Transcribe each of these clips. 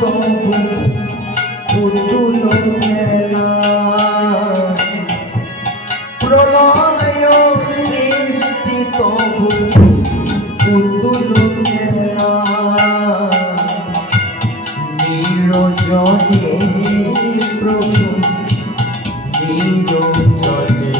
তবু পুতুল খেলা প্রলয় সৃষ্টি তবু পুতুল খেলা নিরজনে প্রভু নিরজনে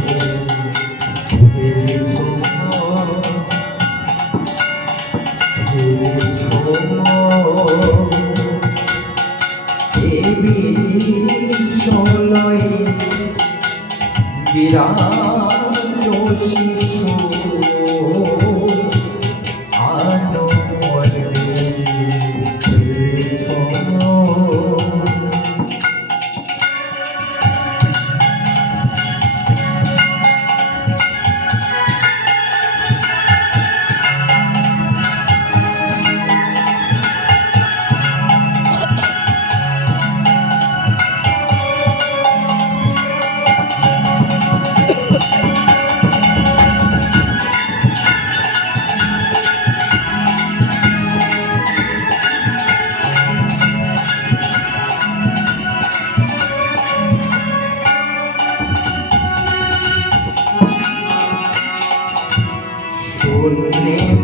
বিশ্বলয়ে বিরাট শিশু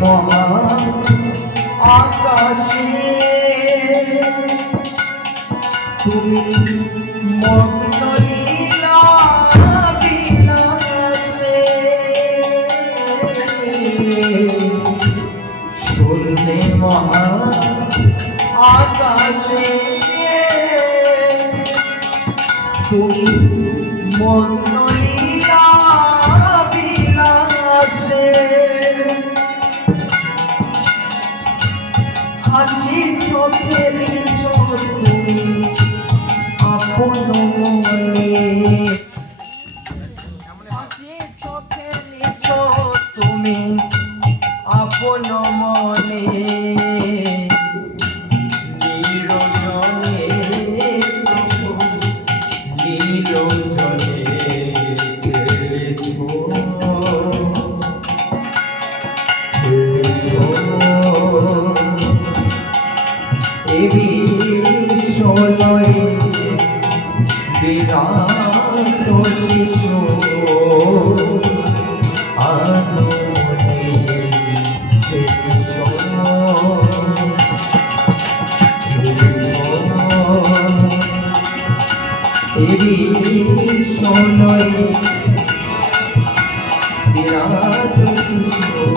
মহা আকাশে তুমি মগ্ন লীলা বিলাসে শূন্যে মহা আকাশে তুমি মগ্ন লীলা বিলাসে হাসি চোখে লিছ তুমি আপন মনে হাসি চোখে লিছ তুমি আপন মনে নিরজনে প্রভু নিরজনে বিশ্বলয়ে বিরাট শিশু আনমনে বিশ্বলয়ে বিরাট শিশু